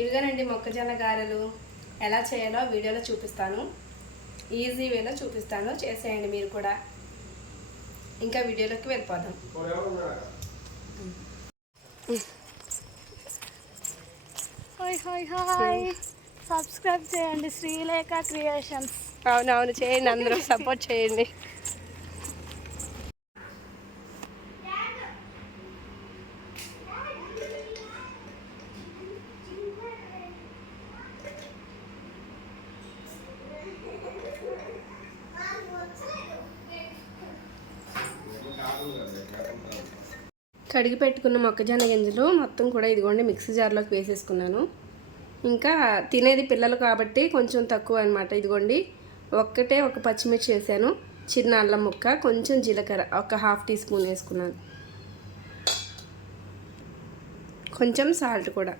ఇవిగానండి మొక్కజొన్న గారెలు ఎలా చేయాలో వీడియోలో చూపిస్తాను. ఈజీ వేలో చూపిస్తాను, చేసేయండి మీరు కూడా. ఇంకా వీడియోలోకి వెళ్ళిపోదాం. హాయ్ సబ్స్క్రైబ్ చేయండి శ్రీలేఖ క్రియేషన్స్. అవునవును, చేయండి, అందరూ సపోర్ట్ చేయండి. కడిగి పెట్టుకున్న మొక్కజొన్న గింజలు మొత్తం కూడా ఇదిగోండి మిక్సీ జార్లోకి వేసేసుకున్నాను. ఇంకా తినేది పిల్లలు కాబట్టి కొంచెం తక్కువ అనమాట. ఇదిగోండి ఒక పచ్చిమిర్చి వేసాను, చిన్న అల్లం ముక్క, కొంచెం జీలకర్ర ఒక 1/2 టీ స్పూన్ వేసుకున్నాను, కొంచెం సాల్ట్ కూడా.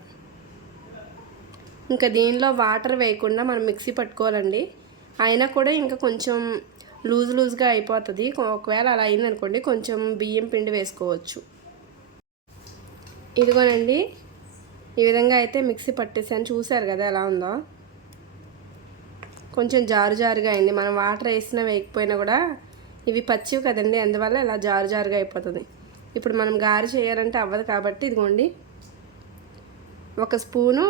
ఇంకా దీనిలో వాటర్ వేయకుండా మనం మిక్సీ పట్టుకోవాలండి. అయినా కూడా ఇంకా కొంచెం లూజ్గా అయిపోతుంది. ఒకవేళ అలా అయిందనుకోండి కొంచెం బియ్యం పిండి వేసుకోవచ్చు. ఇదిగోనండి ఈ విధంగా అయితే మిక్సీ పట్టేసాను. చూసారు కదా ఎలా ఉందో. కొంచెం జారుగా అయింది. మనం వాటర్ వేసినా వేయకపోయినా కూడా ఇవి పచ్చివి కదండి, అందువల్ల ఇలా జారుగా అయిపోతుంది. ఇప్పుడు మనం గారె చేయాలంటే అవ్వదు కాబట్టి ఇదిగోండి 1 స్పూను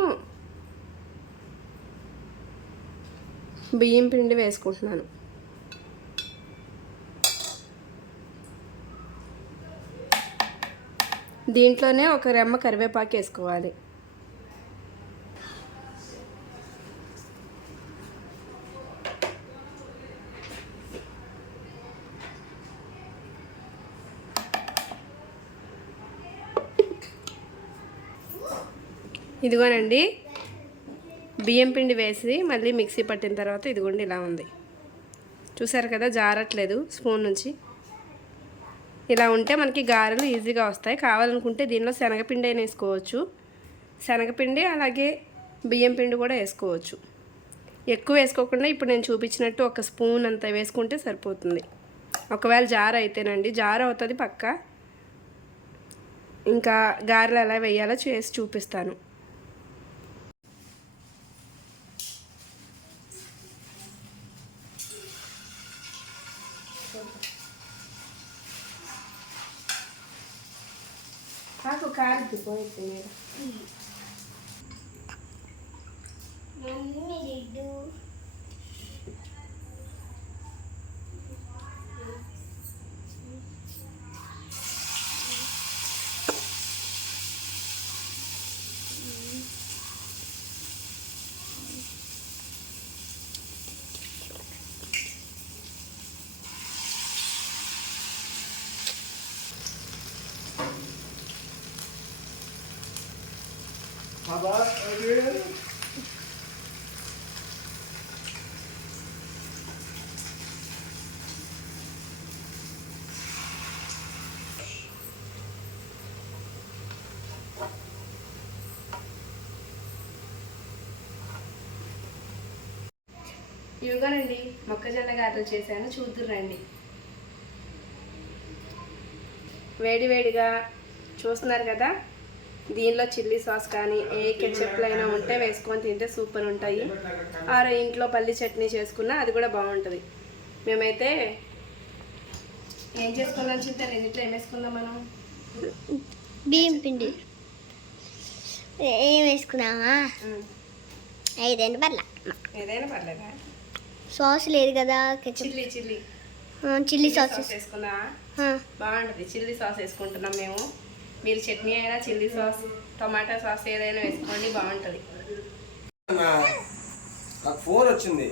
బియ్యం పిండి వేసుకుంటున్నాను. దీంట్లోనే ఒక రెమ్మ కరివేపాకు వేసుకోవాలి. ఇదిగోనండి బియ్యం పిండి వేసి మళ్ళీ మిక్సీ పట్టిన తర్వాత ఇదిగోండి ఇలా ఉంది. చూసారు కదా, జారట్లేదు స్పూన్ నుంచి. ఇలా ఉంటే మనకి గారెలు ఈజీగా వస్తాయి. కావాలనుకుంటే దీనిలో శనగపిండి అయినా వేసుకోవచ్చు. శనగపిండి అలాగే బియ్యం పిండి కూడా వేసుకోవచ్చు. ఎక్కువ వేసుకోకుండా ఇప్పుడు నేను చూపించినట్టు 1 స్పూన్ అంత వేసుకుంటే సరిపోతుంది. ఒకవేళ జార్ అయితేనండి, జార్ అవుతుంది పక్క. ఇంకా గారెలు ఎలా వేయాలో చేసి చూపిస్తాను. నాకు కాలికి పోయింది మీరు. ఇవిగానండి మొక్కజొన్న గారెలు చేశాను, చూద్దురండి. వేడివేడిగా చూస్తున్నారు కదా. దీనిలో చిల్లీ సాస్ కానీ ఏ కెచప్లు అయినా ఉంటే వేసుకొని తింటే సూపర్ ఉంటాయి. ఆరు ఇంట్లో పల్లి చట్నీ చేసుకున్నా అది కూడా బాగుంటుంది. మేమైతే ఏం చేసుకున్నాం చింత, రెండిట్లో ఏం వేసుకుందాం మనం? బియ్యం పిండి ఏం వేసుకున్నావా? ఏదైనా పర్లేదా? సాస్ లేదు కదా, చిల్లీ సాస్ వేసుకున్నా బాగుంటుంది. చిల్లీ సాస్ వేసుకుంటున్నాం మేము. మీరు చట్నీ అయినా చిల్లీ సాస్ టమాటా సాస్ ఏదైనా వేసుకోండి, బాగుంటుంది. నాకు ఫోన్ వచ్చింది.